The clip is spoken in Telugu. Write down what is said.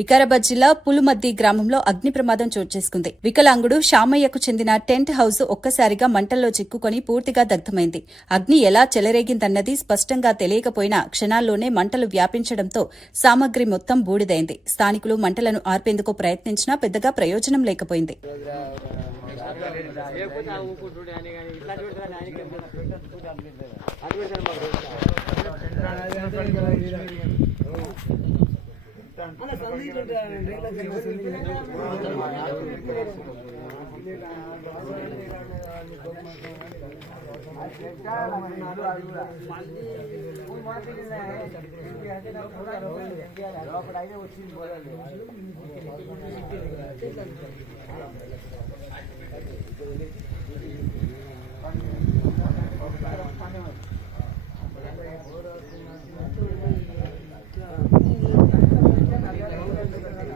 వికారాబాద్ జిల్లా పులుమద్ది గ్రామంలో అగ్ని ప్రమాదం చోటు చేసుకుంది. వికలాంగుడు శామయ్యకు చెందిన టెంట్ హౌస్ ఒక్కసారిగా మంటల్లో చిక్కుకొని పూర్తిగా దగ్ధమైంది. అగ్ని ఎలా చెలరేగిందన్నది స్పష్టంగా తెలియకపోయినా క్షణాల్లోనే మంటలు వ్యాపించడంతో సామగ్రి మొత్తం బూడిదైంది. స్థానికులు మంటలను ఆర్పేందుకు ప్రయత్నించినా పెద్దగా ప్రయోజనం లేకపోయింది.